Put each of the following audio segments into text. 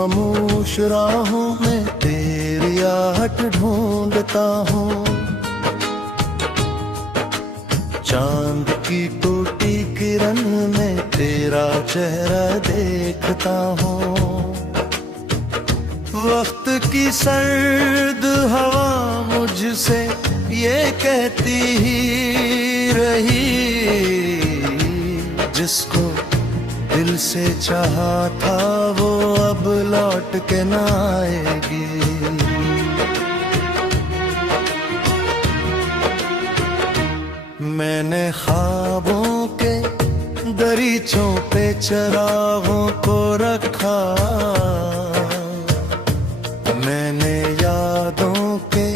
खामोश राहों में तेरी आहट ढूंढता हूँ। चांद की टूटी किरण में तेरा चेहरा देखता हूँ। वक्त की सर्द हवा मुझसे ये कहती ही रही, जिसको दिल से चाहा था वो अब लौट के ना आएगी। मैंने ख्वाबों के दरीचों पे चरागों को रखा, मैंने यादों के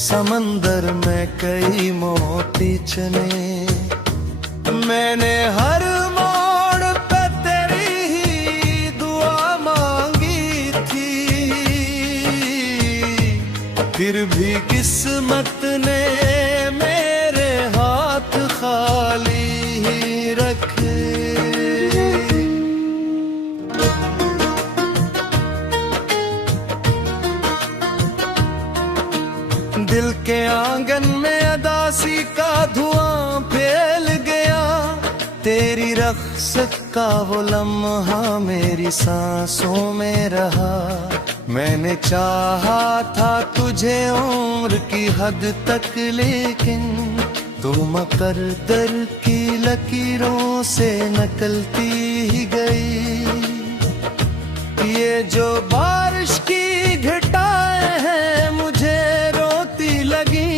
समंदर में कई मोती चुने। मैंने हर मोड़ पे तेरी ही दुआ मांगी थी, फिर भी किस्मत ने मेरे हाथ खाली ही रखे। दिल के आंगन में अदासी का धुआं फैल गया, तेरी रख्सत का वो लम्हा मेरी सांसों में रहा। मैंने चाहा था तुझे उम्र की हद तक, लेकिन तू मकद्दर की लकीरों से नकलती ही गई। ये जो बारिश की घटाएं हैं मुझे रोती लगी,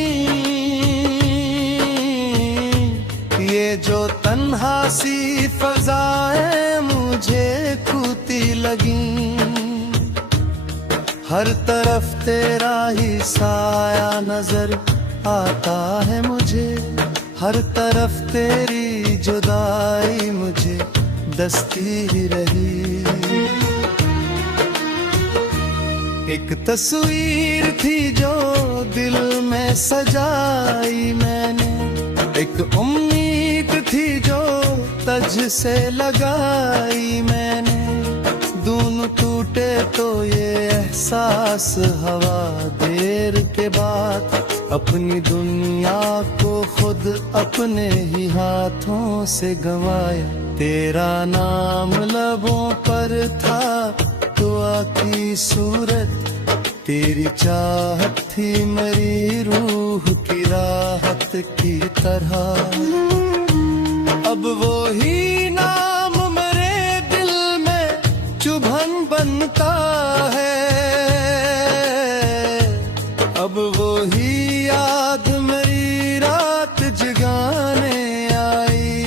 ये जो तन्हा सी फज़ाएं मुझे खूती लगी। हर तरफ तेरा ही साया नजर आता है मुझे, हर तरफ तेरी जुदाई मुझे दस्ती ही रही। एक तस्वीर थी जो दिल में सजाई मैंने, एक उम्मीद थी जो तज से लगाई मैंने। दोनों टूटे तो ये एहसास हवा देर के बाद, अपनी दुनिया को खुद अपने ही हाथों से गंवाया। तेरा नाम लबों पर था, दुआ की सूरत तेरी चाहत थी मेरी रूह की राहत की तरह। अब वो ही नाम मेरे दिल में चुभन बनता है, अब वो ही याद मेरी रात जगाने आई।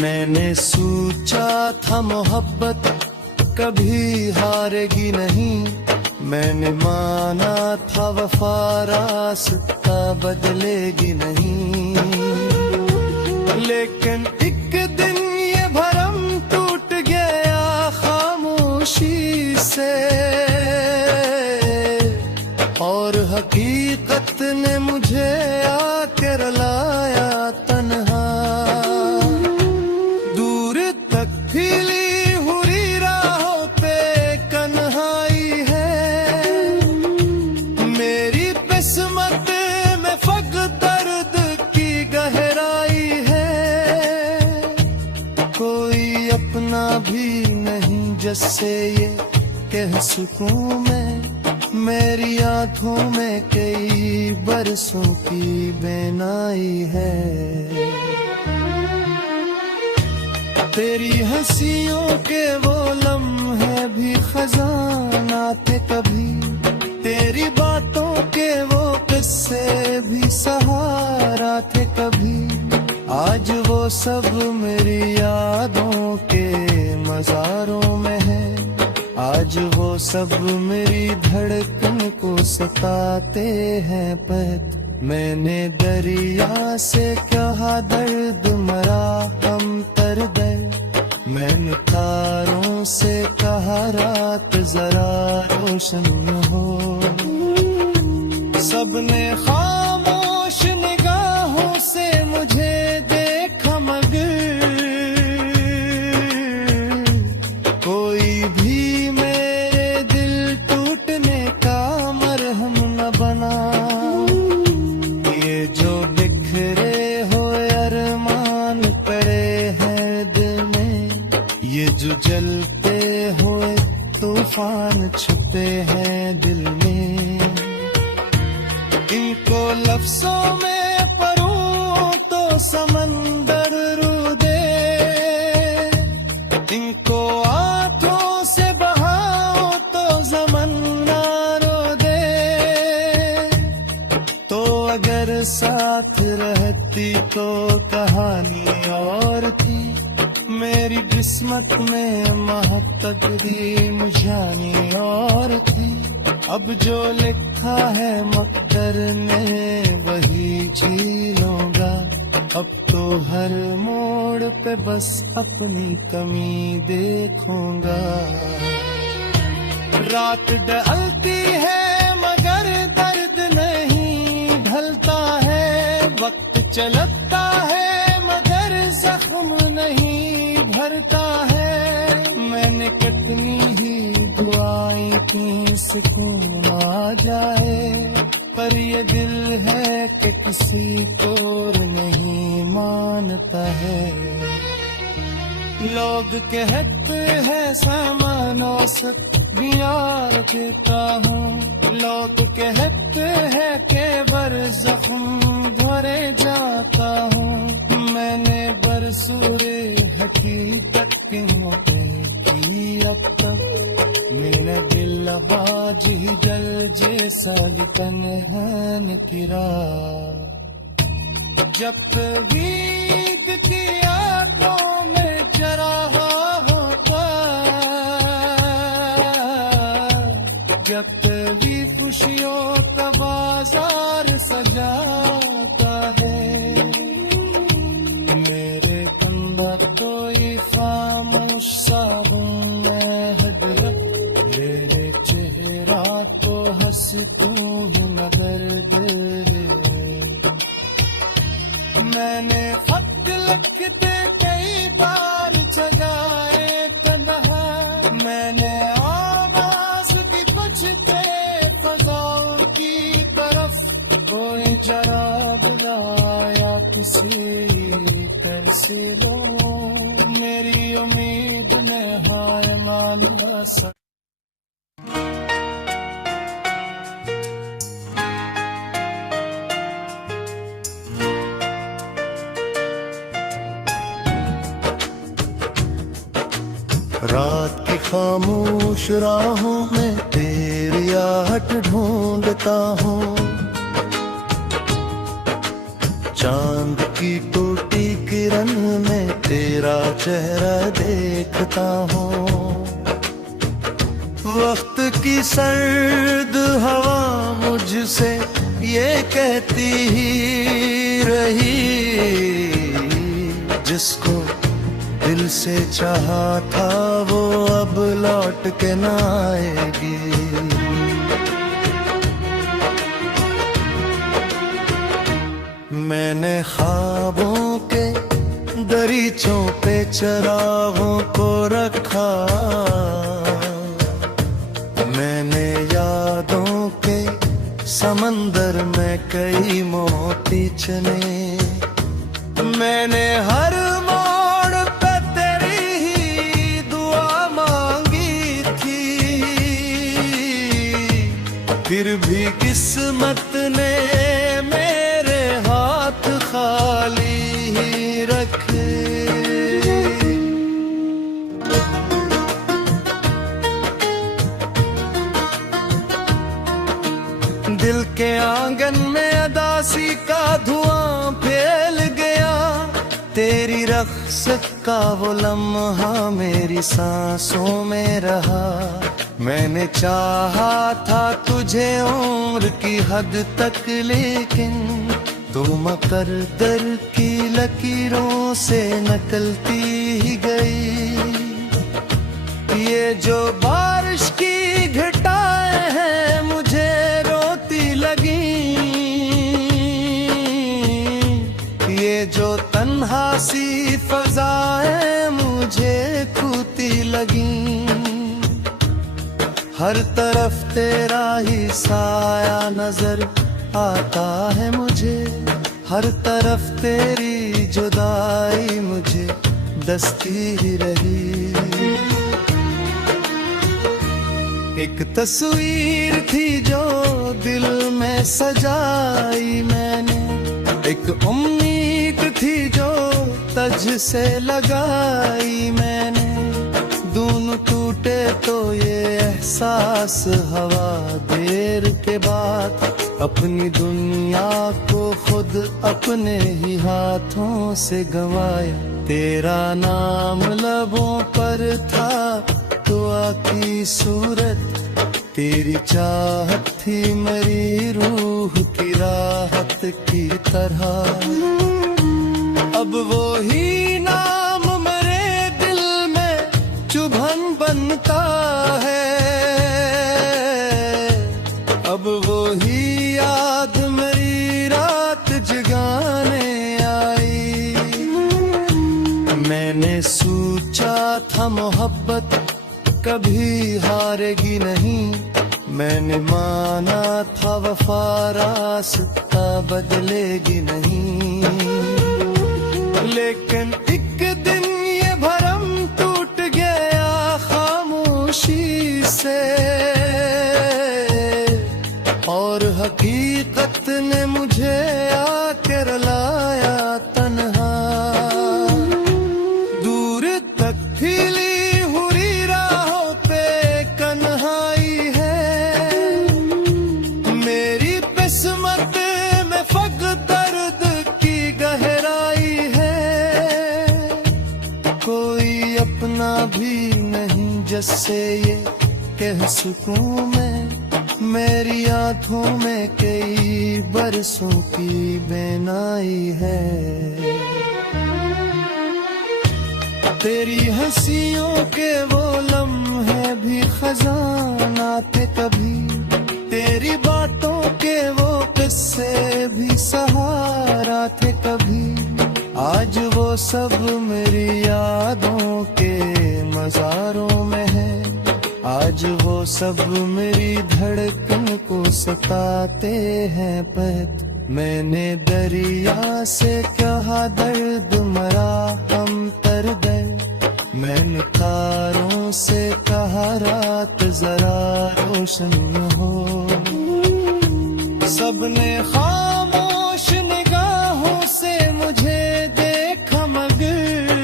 मैंने सोचा था मोहब्बत कभी हारेगी नहीं, मैंने माना था वफा रास्ता बदलेगी नहीं। लेकिन एक दिन ये भरम टूट गया खामोशी से, और हकीकत ने मुझे आके रुलाया तन्हा। दूर तक फैली हुई राहों पे कन्हाई है, मेरी किस्मत में फक दर्द की गहराई है। कोई अपना भी नहीं जिससे ये कह सकूं मैं, मेरी आंखों में कई बरसों की बेनाई है। तेरी हंसियों के वो लम्हे भी खजाना थे कभी, तेरी बातों के वो किस्से भी सहारा थे कभी। आज वो सब मेरी यादों के मज़ारों में है, आज वो सब मेरी धड़कन को सताते हैं पहत। मैंने दरिया से कहा दर्द मरा हम तर दर्द, मैंने तारों से कहा रात जरा रोशन हो। सबने खामोश निगाहों से मुझे देखा, मगर कोई भी तूफान छुपे हैं दिल में, इनको लफ्जों में परूं तो समंदर रू दे, इनको आंखों से बहाओ तो ज़मन्ना रो दे। तो अगर साथ रहती तो कहानी और थी, मेरी किस्मत में महतकदीर मुझानी और थी। अब जो लिखा है मक़दर ने वही जी लूंगा, अब तो हर मोड़ पे बस अपनी कमी देखूंगा। रात ढलती है मगर दर्द नहीं ढलता है, वक्त चलता है मगर जख्म नहीं भरता है। मैंने कितनी ही दुआएं की सुकून आ जाए, पर ये दिल है कि किसी को नहीं मानता है। लोग कहते हैं सामानों से बियार देता हूँ, लोग कहते हैं कि बर जख्म भरे जाता हूँ। मैंने बरसूरे हकीकत की अब तक मेरा दिल आवाज ही जल जैसा तन्हान किरा। जब तवीत की आंखों में जरा होता, जब तभी खुशियों का बाजार सजाता है। मेरे अंदर कोई खामोश सा हूँ मैं हजरत, मेरे चेहरा को हंसतू हूँ मगर दिल। मैंने खत लिखते कई बार जगाए तन्हा, मैंने आवाज की पूछते फजाओं की तरफ, कोई जरा बुलाया किसी कर से लो। मेरी उम्मीद ने हाय माना सा। रात की खामोश राहों में तेरी आहट ढूंढता हूँ, चांद की टूटी किरण में तेरा चेहरा देखता हूँ। वक्त की सर्द हवा मुझसे ये कहती ही रही, जिसको दिल से चाहा था वो अब लौट के ना आएगी। मैंने ख्वाबों के दरीचों पे चरागों को रखा, मैंने यादों के समंदर में कई मोती चुने। मैंने हर मोड़ पे तेरी ही दुआ मांगी थी, फिर भी किस्मत ने मेरे हाथ खाली ही रखे। दिल के आंगन में अदासी का धुआं फैल गया, तेरी रख्सत का वो लम्हा मेरी सांसों में रहा। मैंने चाहा था तुझे उम्र की हद तक, लेकिन तू मुकद्दर की लकीरों से निकलती ही गई। ये जो बारिश की घटाएं हैं मुझे रोती लगी, ये जो तन्हा सी फजाएं मुझे खूती लगी। हर तरफ तेरा ही साया नजर आता है मुझे, हर तरफ तेरी जुदाई मुझे दस्ती ही रही। एक तस्वीर थी जो दिल में सजाई मैंने, एक उम्मीद थी जो तज से लगाई मैंने। दोनों टूटे तो ये एहसास हवा देर के बाद, अपनी दुनिया को खुद अपने ही हाथों से गंवाया। तेरा नाम लबों पर था, दुआ की सूरत तेरी चाहत थी मेरी रूह की राहत की तरह। अब वो ही नाम मेरे दिल में चुभन बनता है, अब वो ही याद मेरी रात जगाने आई। मैंने सोचा था मोहब्बत कभी हारेगी नहीं, मैंने माना था वफा रास्ता बदलेगी नहीं। लेकिन एक दिन ये भरम टूट गया खामोशी से, और हकीकत ने मुझे आके रुलाया तन्हा। दूर तक फैली हुई राहों पे कन्हाई है, मेरी किस्मत में फक दर्द की गहराई है। कोई अपना भी नहीं जिससे ये कह सकूं मैं, मेरी आंखों में कई बरसों की बेनाई है। तेरी हंसियों के वो लम्हे भी खजाना थे कभी, तेरी बातों के वो किस्से भी सहारा थे कभी। आज वो सब मेरी यादों के मज़ारों में है, आज वो सब मेरी धड़कन को सताते हैं पहत। मैंने दरिया से कहा दर्द मरा हम तर गए, मैंने तारों से कहा रात जरा रोशन हो। सबने खामोश निगाहों से मुझे देखा मगर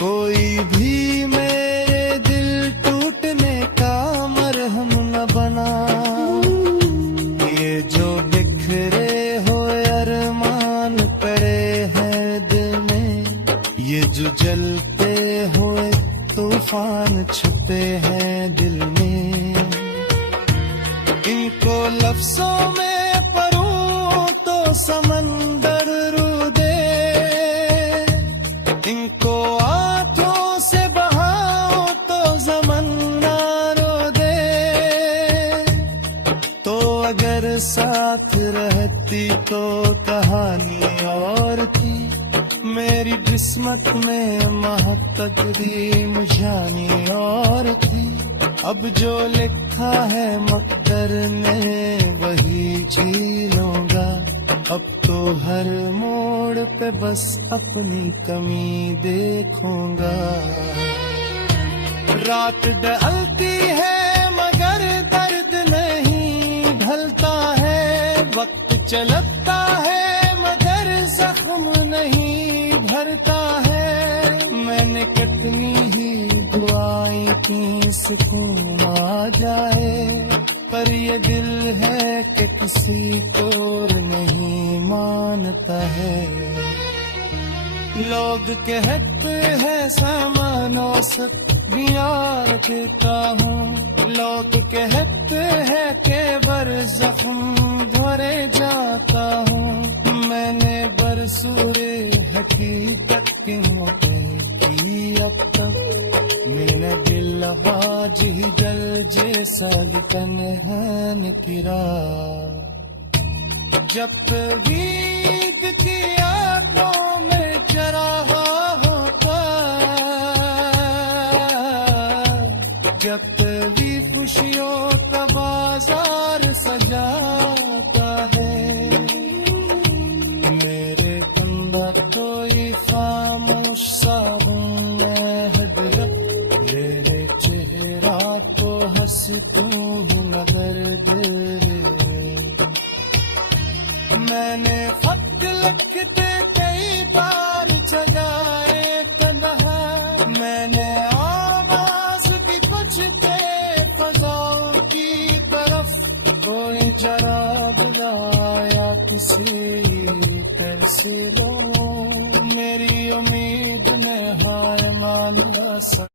कोई भी मेरे दिल टूटने का मरहम न बना। ये जो बिखरे हो अरमान पड़े हैं दिल में, ये जो जलते हुए तूफान छुपे हैं दिल में, इनको लफ्जों में परूं तो समंदर रू दे, इनको आंखों से बहाओ तो ज़मन्ना रो दे। तो अगर साथ रहती तो कहानी और थी, मेरी किस्मत में महक तकदीर जानी और थी। अब जो लिखा है मकदर ने वही जी लूंगा, अब तो हर मोड़ पे बस अपनी कमी देखूंगा। रात ढलती है मगर दर्द नहीं ढलता है, वक्त चलता है मगर जख्म नहीं भरता है। मैंने कितनी ही दुआएं की सुकून आ जाए, पर ये दिल है कि किसी को नहीं मानता है। लोग कहते हैं सामान औसत बियार देता हूँ, लोग कहते हैं के बर जख्म भरे जाता हूँ। मैंने बरसूरे हकीकत के मौके की अब तक, मेरा दिल आवाज ही जल जैसा लिखन है निकरा। जब वीद की आंखों में चराहा होता, जब भी खुशियों का बाजार सजाता है, मेरे अंदर कोई खामोश सा हजरत मेरे तू हूँ मगर दिल मैंने खत लिखते कई बार जगाए तन्हा मैंने आवाज भी कुछ दे फजाओं की तरफ कोई जरा बुलाया किसी तरसे लो मेरी उम्मीद ने हार माना